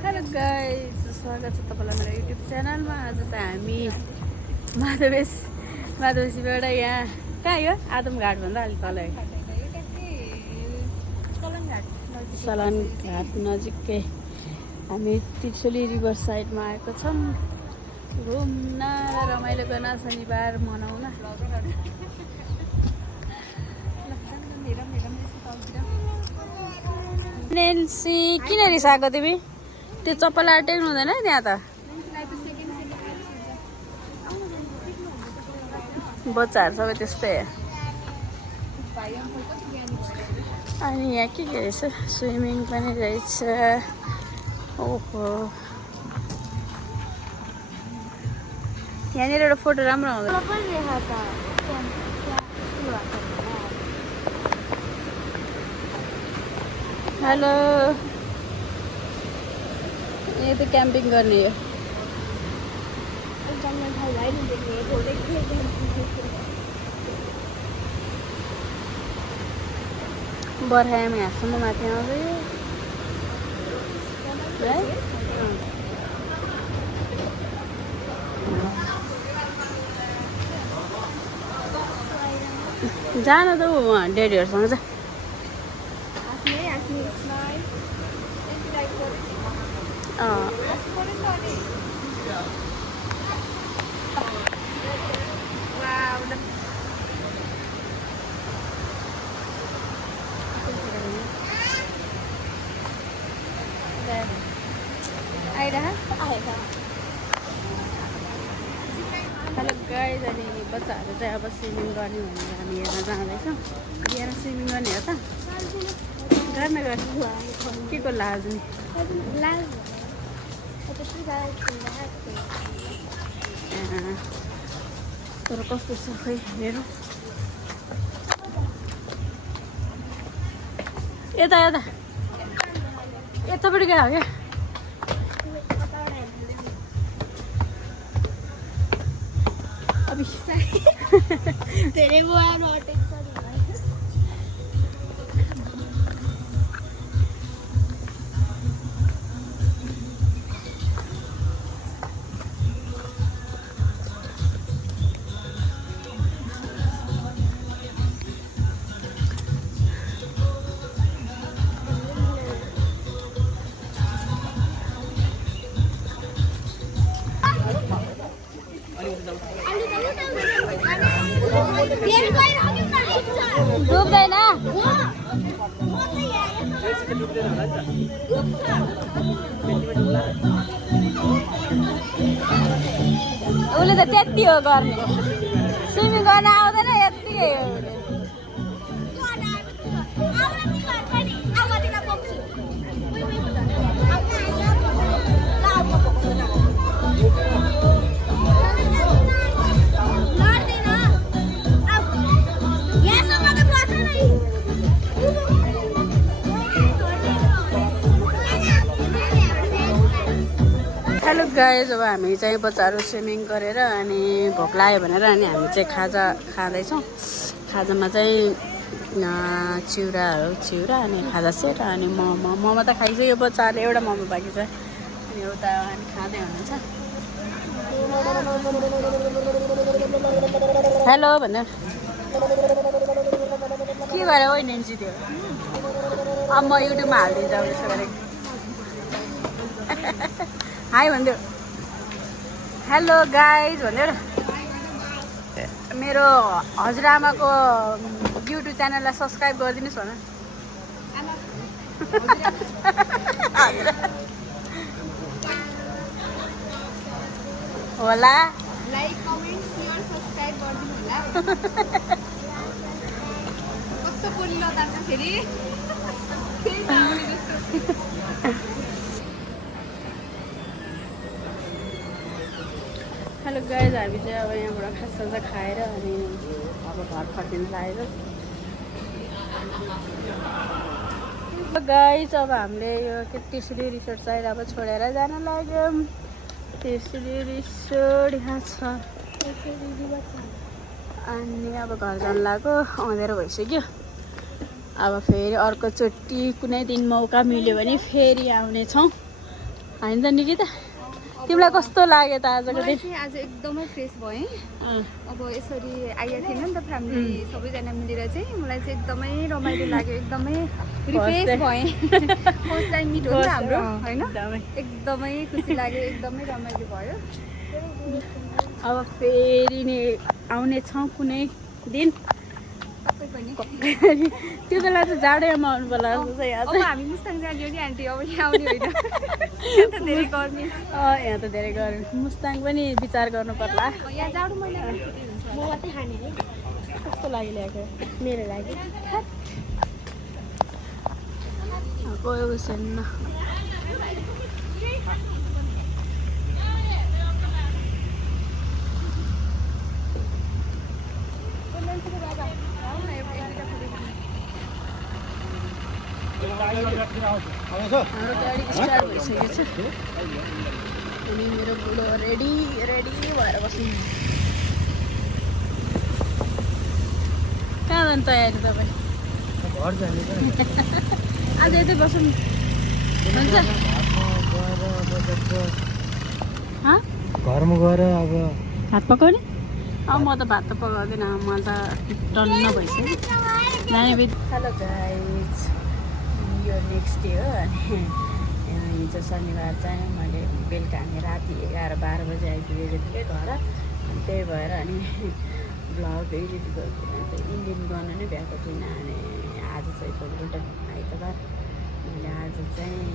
Hello guys, स्वागत छ तपाईँलाई मेरो युट्युब च्यानलमा। आज चाहिँ हामी माधवेसीबाट यहाँ कहाँ यो आदमघाटभन्दा अलिक तल सलन घाट नजिकै हामी त्रिशुली रिभर साइडमा आएको छौँ घुम्न र रमाइलो गर्न, शनिबार मनाउन। नेन्सी किन रिसाएको तिमी? त्यो चप्पल टेक्नु हुँदैन त्यहाँ त। बच्चाहरू सबै त्यस्तै। अनि यहाँ के रहेछ, स्विमिङ पनि रहेछ। ओहो, यहाँनिर एउटा फोटो राम्रो आउँदैन। हेलो, यहाँ त क्याम्पिङ गर्ने हो। बर्खामा यहाँसम्म माथि आउँदै है। जान त उहाँ डेडीहरूसँग जा। हेलो गाइस, अनि बच्चाहरू चाहिँ अब स्विमिङ गर्ने भनेर हामी हेर्न जाँदैछौँ। यहाँ स्विमिङ गर्ने हो त? गर्न के को लाज नि? तर कस्तो छ खै मेरो। यता यता यतापट्टि गयो क्या? धेरै डुब्दैन। उसले त त्यति हो गर्ने, स्विमिङ गर्न आउँदैन यत्तिकै हो। हेलो गाइस, अब हामी चाहिँ बच्चाहरू स्विमिङ गरेर अनि भोक लाग्यो भनेर अनि हामी चाहिँ खाजा खाँदैछौँ। खाजामा चाहिँ चिउरा अनि खाजा सेट अनि मोमो त खाइसक्यो बच्चाहरूले। एउटा मोमो बाँकी छ अनि एउटा अनि खाँदै हुनुहुन्छ। हेलो भन्दा के गरे ओ नेन्सी? त्यो अब म युट्युबमा हालिदिन्छ अब यसो गरेको। हाई भन्दियो। हेलो गाइज भन्दियो र। मेरो हजुरआमाको युट्युब च्यानललाई सब्सक्राइब गरिदिनुहोस् भन। होला, लाइक कमेन्ट शेयर सब्सक्राइब गरिदिनु होला। कस्तो बोलिलो तान्छ फेरि। हेलो गाइज, हामी चाहिँ अब यहाँबाट खाजा खाएर अनि अब घर फर्किन लागेको। गाइज, अब हामीले यो त्रिशुली रिसोर्ट साइड अब छोडेर जान लाग्यौँ। त्रिशुली रिसोर्ट यहाँ छ अनि अब घर जान लाग्यो। अँधेरो भइसक्यो। अब फेरि अर्कोचोटि कुनै दिन मौका मिल्यो भने फेरि आउनेछौँ। होइन त निकिता तिमीलाई कस्तो लाग्यो त आजको दिन आज एकदमै फ्रेस भएँ अब यसरी आइएको थिएन नि त फ्यामिली सबैजना मिलेर चाहिँ मलाई चाहिँ एकदमै रमाइलो लाग्यो एकदमै रिफ्रेस भएँ फर्स्ट टाइम मिट हो नि त हाम्रो होइन एकदमै खुसी लाग्यो एकदमै रमाइलो भयो अब फेरि नि आउने छौँ कुनै दिन त्यो बेला चाहिँ जाडोमा आउनु पर्ला अब हामी मुस्ताङ जाने हो नि आन्टी अब यहाँ आउने होइन यहाँ त धेरै गर्मी यहाँ त धेरै गर्मी मुस्ताङ पनि विचार गर्नु पर्ला यहाँ जाडो महिना म मात्रै खाने है कस्तो लागि ल्याएको मेरो लागि गयो छैन हाम्रो गाडी स्टार्ट भइसकेको छ अनि मेरो बुढो रेडी भएर बस्नु कहाँ जानु तयारी तपाईँ घर जाने आज यतै बस्नु हुन्छ घरमा गएर अब भात पकाउने म त भात त पकाउँदैन म त टन्न भइसक्यो जाने बित्तिकै हेलो गाइज यो नेक्स्ट डे हो अनि हिजो शनिबार चाहिँ मैले बेलुका हामी राति 11-12 बजी आइपुगेको थिएँ घर अनि त्यही भएर अनि भ्लग एडिट इन्डियन गर्नु नै भ्याएको थिइनँ अनि आज चाहिँ भोलिपल्ट आइतबार मैले आज चाहिँ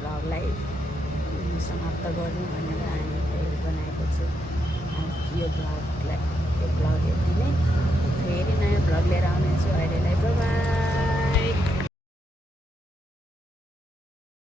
भ्लगलाई समाप्त गरौँ भनेर हामी बनाएको छु यो भ्लग यति नै फेरि नयाँ भ्लग लिएर आउनेछु अहिलेलाई बाइ